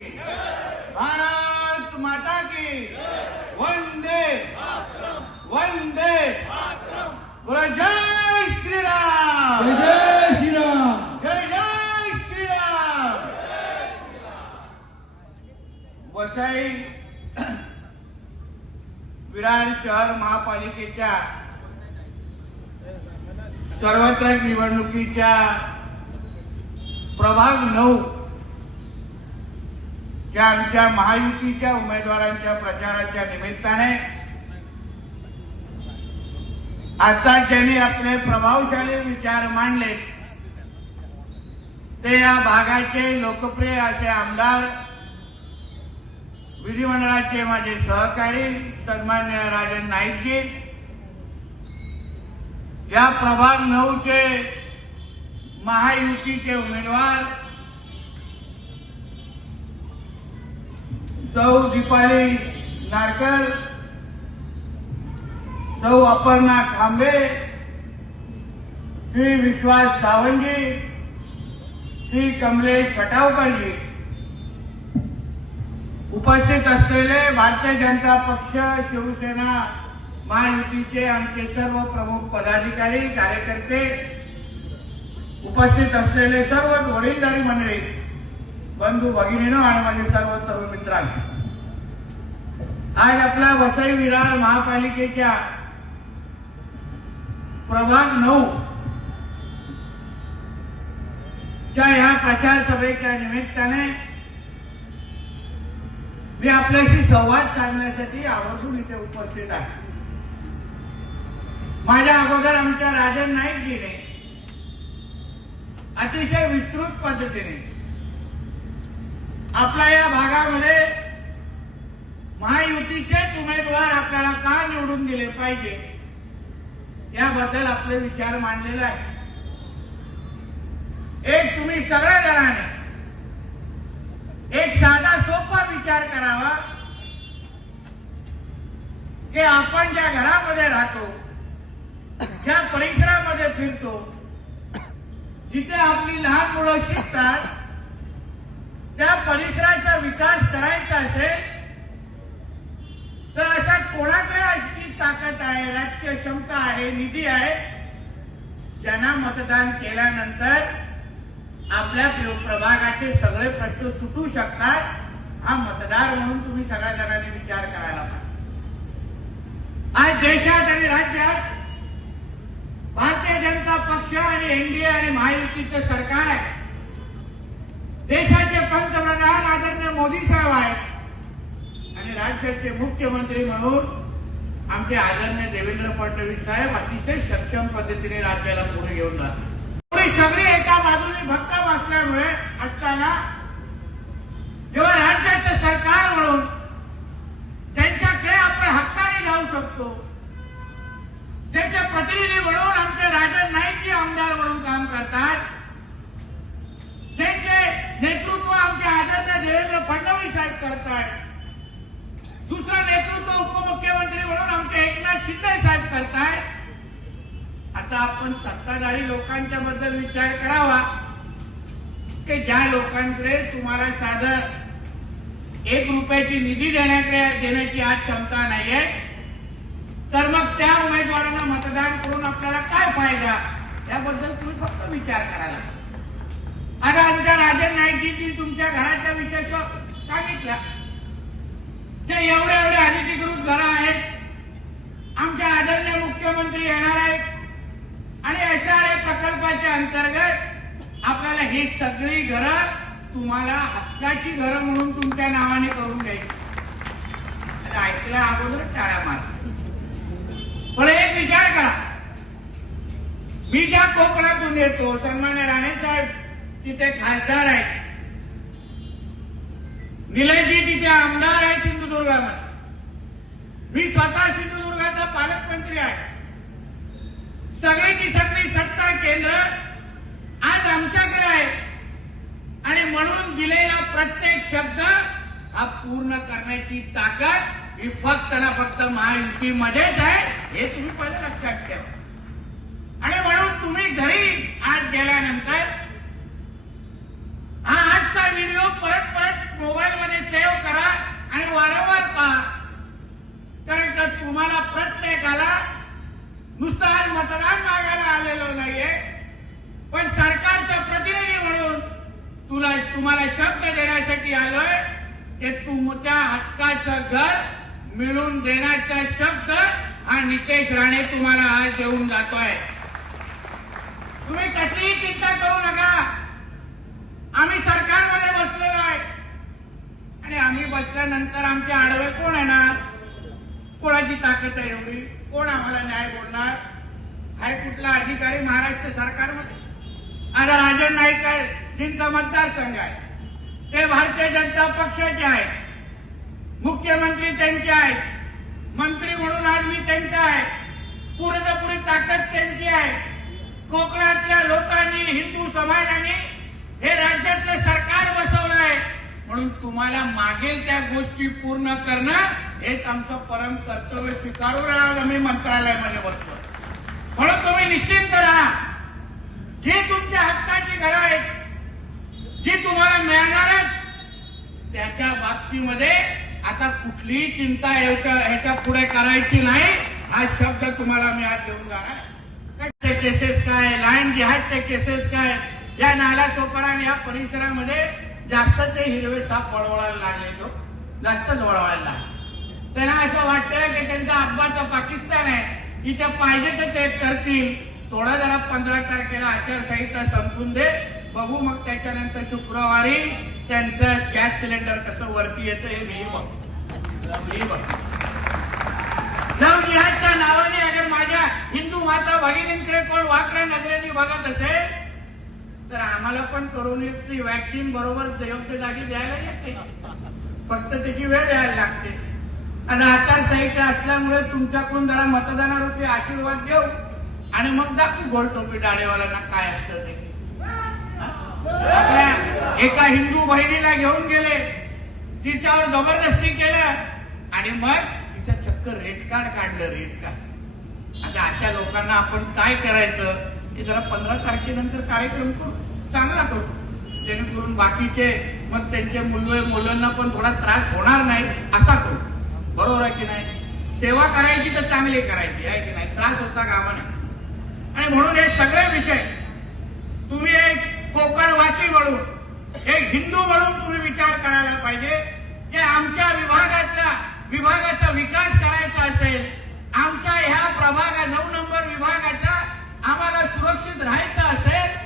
भारत माता की वंदे वंदे बोलो जय श्री राम जय श्रीराम जय जय श्री राम। वसई विरार शहर महापालिकेच्या सार्वत्रिक निवडणुकीच्या प्रभाग 9 च्या आमच्या महायुतीच्या उमेदवारांच्या प्रचाराच्या निमित्ताने आता ज्यांनी आपले प्रभावशाली विचार मांडले ते या भागाचे लोकप्रिय असे आमदार, विधिमंडळाचे माझे सहकारी सन्मान्य राजन नाईकजी, या प्रभाग 9 चे महायुतीचे उमेदवार सौ दीपाली नारकर, सौ अपर्णा खांबे, श्री विश्वास सावंतजी, श्री कमलेश खटावकरजी, उपस्थित असलेले भारतीय जनता पक्ष, शिवसेना, महायुतीचे आमचे सर्व प्रमुख पदाधिकारी, कार्यकर्ते, उपस्थित असलेले सर्व वडीलधारी मंडळी, बंधू भगिनींनो आणि माझे सर्व तरुण मित्रांनो, आज आपल्या वसई विरार महापालिकेच्या प्रभाग 9 च्या ह्या प्रचार सभेच्या निमित्ताने मी आपल्याशी संवाद साधण्यासाठी आवर्जून इथे उपस्थित आहे। माझ्या अगोदर आमच्या राजन नाईकजीने अतिशय विस्तृत पद्धतीने आपल्या या भागामध्ये महायुतीचेच उमेदवार आपल्याला का निवडून दिले पाहिजे याबद्दल आपले विचार मांडलेले आहे। एक तुम्ही सगळ्या जणांनी एक साधा सोपा विचार करावा की आपण ज्या घरामध्ये राहतो, ज्या परिसरामध्ये फिरतो, जिथे आपली लहान मुलं शिकतात, त्या परिसराचा विकास करायचा असेल तर अशा कोणाकडे अशी ताकद आहे, राजकीय क्षमता आहे, निधी आहे, ज्यांना मतदान केल्यानंतर आपल्या प्रभागाचे सगळे प्रश्न सुटू शकतात। हा मतदार म्हणून तुम्ही सगळ्या जणांनी विचार करायला पाहिजे। आज देशात आणि राज्यात भारतीय जनता पक्ष आणि एनडीए आणि महायुतीचे सरकार आहे। देशाचे पंतप्रधान आदरणीय मोदी साहेब आहेत आणि राज्याचे मुख्यमंत्री म्हणून आमचे आदरणीय देवेंद्र फडणवीस साहेब अतिशय सक्षम पद्धतीने राज्याला पुढे घेऊन जातात। सगळी एका बाजूने भक्कम असल्यामुळे असताना जेव्हा राज्याचं सरकार म्हणून त्यांच्याकडे आपण हक्काने जाऊ शकतो, त्याचे प्रतिनिधी म्हणून आमचे राजन नाईकजी आमदार म्हणून काम करतात, त्यांचे नेतृत्व आमचे आदरणीय देवेंद्र फडणवीस साहेब करतात, दुसरं नेतृत्व उपमुख्यमंत्री म्हणून आमचे एकनाथ शिंदे साहेब करतात। आता आपण सत्ताधारी लोकांच्या बद्दल विचार करावा की ज्या लोकांकडे तुम्हाला साधं 1 रुपयाची निधी देण्याची आज क्षमता नाहीये, तर मग त्या उमेदवारांना मतदान करून आपल्याला काय फायदा, याबद्दल तुम्ही फक्त विचार करायला। आता आमच्या राजन नाईकजींनी तुमच्या घराच्या विषय सांगितला, ते एवढे अनधिकृत घरं आहेत, आमच्या आदरणीय मुख्यमंत्री येणार आहेत आणि एसआरए प्रकल्पाच्या अंतर्गत आपल्याला ही सगळी घरं तुम्हाला हक्काची घरं म्हणून तुमच्या नावाने करून द्यायची। ऐकल्या अगोदर टाळ्या मार, पण एक विचार करा, मी ज्या कोकणातून येतो, सन्मान्य राणे साहेब तिथे खासदार आहेत, निलयजी तिथे आमदार आहेत सिंधुदुर्गामध्ये, मी स्वतः सिंधुदुर्गाचा पालकमंत्री आहे, सगळी सत्ता केंद्र आज आमच्याकडे आहे आणि म्हणून दिलेला प्रत्येक शब्द हा पूर्ण करण्याची ताकद ही फक्त ना फक्त महायुतीमध्येच आहे, हे तुम्ही पहिले लक्षात ठेवा। आणि म्हणून तुम्ही घरी आज गेल्यानंतर हा आजचा व्हिडिओ परत मोबाईल की तुमच्या हक्काचं घर मिळून देण्याचा शब्द हा नितेश राणे तुम्हाला आज देऊन जातोय. तुम्ही कसलीही चिंता करू नका. आम्ही सरकारमध्ये बसलेलो आहे आणि आम्ही बसल्यानंतर आमचे आडवे कोण येणार? कोणाची ताकद आहे एवढी? कोण आम्हाला न्याय बोलणार? आहे कुठला अधिकारी महाराष्ट्र सरकारमध्ये? आता राजन नाईक आहे, जिंका मतदारसंघ आहे, ते भारतीय जनता पक्षाचे आहेत, मुख्यमंत्री त्यांचे आहेत, मंत्री म्हणून आज मी त्यांचा आहे, पुरेपूरी ताकद त्यांची आहे. कोकणातल्या लोकांनी, हिंदू समाजाने हे राज्यातलं सरकार बसवलं आहे म्हणून तुम्हाला मागेल त्या गोष्टी पूर्ण करणं हेच आमचं परम कर्तव्य स्वीकारून आज आम्ही मंत्रालयामध्ये बसतो. म्हणून तुम्ही निश्चिंत राहा. जी तुमच्या हक्काची घरं आहेत, जी तुम्हाला मिळणारच, त्याच्या बाबतीमध्ये आता कुठलीही चिंता ह्याच्या पुढे करायची नाही. हा शब्द तुम्हाला मी आज देऊन जाणार. केसेस काय, लाईन जिहादचे केसेस काय, या नालासोपारा आणि या परिसरामध्ये जास्त ते हिरवे साप वळवळायला लागले. तो जास्तच वळवायला लागले. त्यांना असं वाटतं की त्यांचा अब्बाचा पाकिस्तान आहे, इथे पाहिजे तर ते करतील. थोडा जरा 15 तारखेला आचारसंहिता संपून दे, बघू मग त्याच्यानंतर शुक्रवारी त्यांचं गॅस सिलेंडर कसं वरती येतं हे मी बघ. लव जिहादच्या नावाने अगर माझ्या हिंदू माता भगिनींकडे कोण वाकड्या नजरेने बघत असेल तर आम्हाला पण कोरोनाची व्हॅक्सिन बरोबर योग्य जागी द्यायला येते, फक्त त्याची वेळ द्यायला लागते. आणि आचारसंहिता असल्यामुळे तुमच्याकडून जरा मतदानारूपी आशीर्वाद घेऊ आणि मग दाखवू गोल टोपी डाळेवाल्यांना काय असतं ते. एका हिंदू बहिणीला घेऊन गेले, तिच्यावर जबरदस्ती केलं आणि मग तिचं चक्क रेड कार्ड काढलं. Red card. आता अशा लोकांना आपण काय करायचं हे जरा 15 तारखेनंतर कार्यक्रम करू, चांगला करू, जेणेकरून बाकीचे मग त्यांचे मुलांना पण थोडा त्रास होणार नाही असा करू. बरोबर आहे की नाही? सेवा करायची तर चांगली करायची आहे की नाही, त्रास होता कामा नाही. आणि म्हणून हे सगळे विषय तुम्ही एक कोकणवासी म्हणून, एक हिंदू म्हणून तुम्ही विचार करायला पाहिजे की आमच्या विभागाचा विकास करायचा असेल, आमच्या ह्या प्रभाग 9 नंबर विभागाचा आम्हाला सुरक्षित राहायचं असेल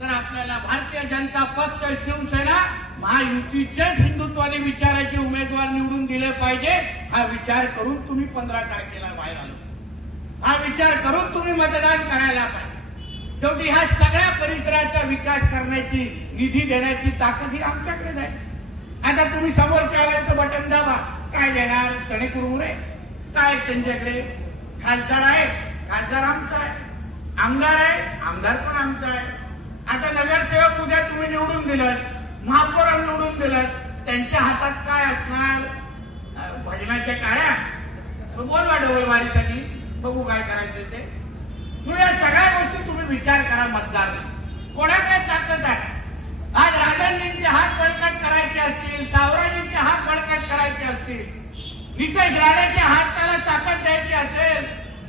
तर आपल्याला भारतीय जनता पक्ष, शिवसेना, महायुतीचेच हिंदुत्वादी विचाराचे उमेदवार निवडून दिले पाहिजे. हा विचार करून तुम्ही 15 तारखेला बाहेर आलो. हा विचार करून तुम्ही मतदान करायला पाहिजे. शेवटी ह्या सगळ्या परिसराचा विकास करण्याची, निधी देण्याची ताकद ही आमच्याकडे आहे. आता तुम्ही समोरच्या आल्याचं बटन दाबा, काय देणार? तणे कुरमुरे काय? त्यांच्याकडे खासदार आहे, खासदार आमचा आहे, आमदार आहे, आमदार पण आमचा आहे. आता नगरसेवक उद्या तुम्ही निवडून दिलं, महापौर निवडून दिलं, त्यांच्या हातात काय असणार? भजनाच्या टाळ्या. बोलवा डबलवारीसाठी, बघू काय करायचं ते. तुम्ही या सगळ्या गोष्टी तुम्ही विचार करा. मतदार कोणाकडे ताकद आहे? आज राजनजींचे हात बळकट करायचे असतील, सावराजींचे हात बळकट करायचे असतील, नितेश राणेच्या हाताला ताकद द्यायची असेल,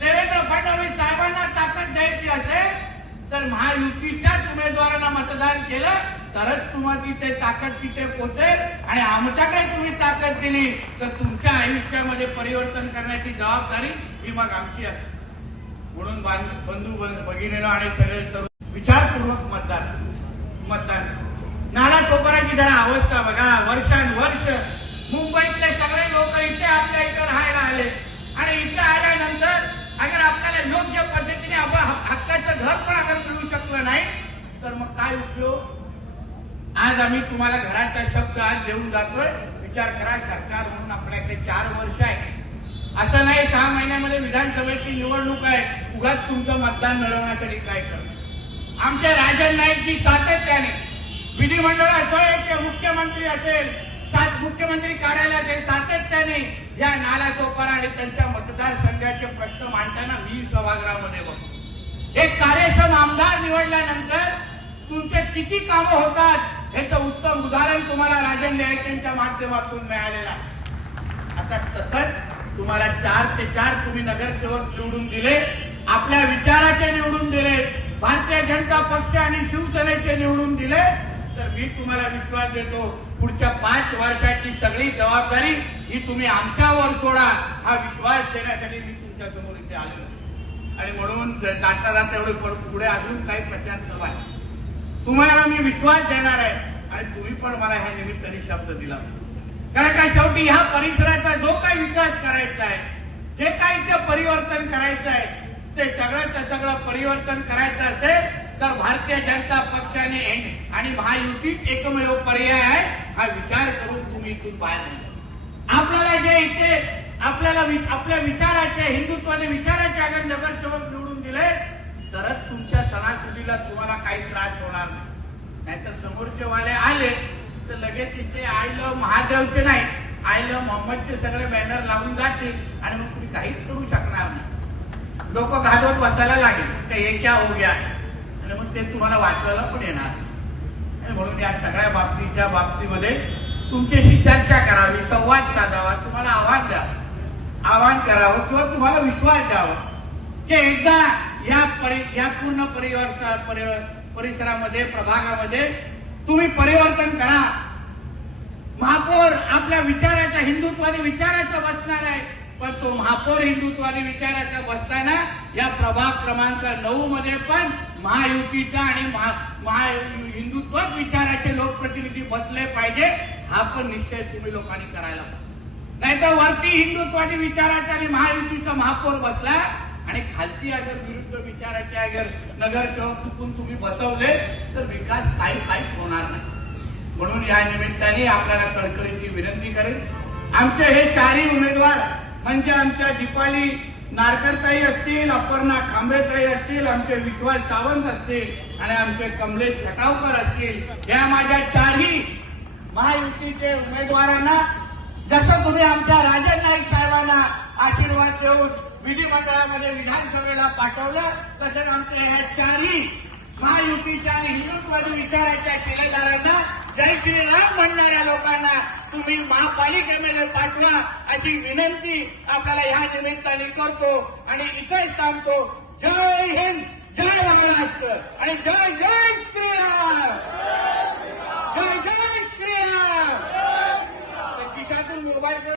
देवेंद्र फडणवीस साहेबांना ताकद द्यायची असेल तर महायुतीच्याच उमेदवारांना मतदान केलं तरच तुम्हाला तिथे ताकद तिथे पोहोचेल. आणि आमच्याकडे तुम्ही ताकद दिली तर तुमच्या आयुष्यामध्ये परिवर्तन करण्याची जबाबदारी ही मग आमची आहे. म्हणून बंधू भगिनीला आणि सगळे विचारपूर्वक मतदान. नालासोपाराची जरा अवस्था बघा. वर्षानुवर्ष मुंबईतले सगळे लोक इथे आपल्या इथे राहायला आले आणि इथे आल्यानंतर अगर आपल्याला योग्य पद्धतीने हक्काचं घर पण अगर मिळू शकलं नाही तर मग काय उपयोग? आज आम्ही तुम्हाला घराचा शब्द आज देऊन जातोय. विचार करा, सरकार म्हणून आपल्याकडे 4 वर्ष आहे. असं नाही 6 महिन्यामध्ये विधानसभेची निवडणूक आहे, उगाच तुमचं मतदान मिळवण्यासाठी काय करणं. आमच्या राजन नाईकजी सातत्याने विधिमंडळ असेल किंवा मुख्यमंत्री असेल, मुख्यमंत्री कार्यालयाचे सातत्याने या नालासोपारा आणि त्यांच्या मतदारसंघाचे प्रश्न मांडताना मी सभागृहामध्ये बघतो. एक कार्यक्षम आमदार निवडल्यानंतर तुमचे किती कामं होतात याचं उत्तम उदाहरण तुम्हाला राजन नाईकांच्या माध्यमातून मिळालेलं आहे. आता तसंच तुम्हाला 4 ते 4 तुम्ही नगरसेवक निवडून दिले, आपल्या विचाराचे निवडून दिले, भारतीय जनता पक्ष आणि शिवसेनेचे निवडून दिले तर मी तुम्हाला विश्वास देतो पुढच्या 5 वर्षाची सगळी जबाबदारी ही तुम्ही आमच्यावर सोडा, हा विश्वास देण्यासाठी मी तुमच्या समोर इथे आलेलो. आणि म्हणून जाता जाता एवढे पुढे अजून काही प्रचार सभा आहे. तुम्हाला मी विश्वास देणार आहे आणि तुम्ही पण मला ह्या निमित्ताने शब्द दिला. कारण का शेवटी ह्या परिसराचा जो काही विकास करायचा आहे, जे काही ते परिवर्तन करायचं आहे, ते सगळं परिवर्तन करायचं असेल तर भारतीय जनता पक्षाने आणि महायुतीत एकमेव पर्याय आहे, हा विचार करून तुम्ही इथून बाहेर निघा. आपल्याला जे इथे आपल्या विचाराचे हिंदुत्वाने विचाराचे अगर नगरसेवक निवडून दिले तरच तुमच्या सणासुदीला तुम्हाला काही त्रास होणार नाही. नाहीतर समोरचे वाले आले तर लगेच तिथे आयलं महादेवचे नाही, आयलं मोहम्मदचे सगळे बॅनर लावून जातील आणि मग तुम्ही काहीच करू शकणार नाही. लोक घालवत बसायला लागेल का हे क्या हो गया, आणि मग ते तुम्हाला वाचवायला पण येणार. आणि म्हणून या सगळ्या बाबतीमध्ये तुमच्याशी चर्चा करावी, संवाद साधावा, तुम्हाला आव्हान करावं किंवा तुम्हाला विश्वास द्यावा की एकदा या पूर्ण परिसरामध्ये प्रभागामध्ये तुम्ही परिवर्तन करा. महापौर आपल्या विचाराचा हिंदुत्वादी विचाराचा बसणार आहे, पण तो महापौर हिंदुत्वादी विचाराचा बसताना या प्रभाग क्रमांक 9 मध्ये पण महायुतीचा आणि हिंदुत्व विचाराचे लोकप्रतिनिधी बसले पाहिजे, हा पण निश्चय तुम्ही लोकांनी करायला पाहिजे. नाहीतर वरती हिंदुत्वादी विचाराचा आणि महायुतीचा महापौर बसला आणि खालती अगर विरुद्ध विचाराचे अगर नगरसेवक चुकून तुम्ही बसवले तर विकास काहीच होणार नाही. म्हणून या निमित्ताने आपल्याला कळकळीची विनंती करेन, आमचे हे 4ही उमेदवार म्हणजे आमच्या दीपाली नारकरताई असतील, अपर्णा खांबेताई असतील, आमचे विश्वास सावंत असतील आणि आमचे कमलेश खटावकर असतील, या माझ्या 4ही महायुतीचे उमेदवारांना जसं तुम्ही आमच्या राजन नाईक साहेबांना आशीर्वाद देऊन विधिमंडळामध्ये विधानसभेला पाठवलं, तसंच आमच्या ह्या 4ही महायुतीच्या आणि हिंदुत्वादी विचाराच्या शिलेदारांना जय श्रीराम म्हणणाऱ्या लोकांना तुम्ही महापालिकेमध्ये पाठवा अशी विनंती आपल्याला ह्या निमित्ताने करतो आणि इथेच थांबतो. जय हिंद, जय महाराष्ट्र आणि जय जय श्रीराम, जय जय श्रीराम. खिशातून मोबाईल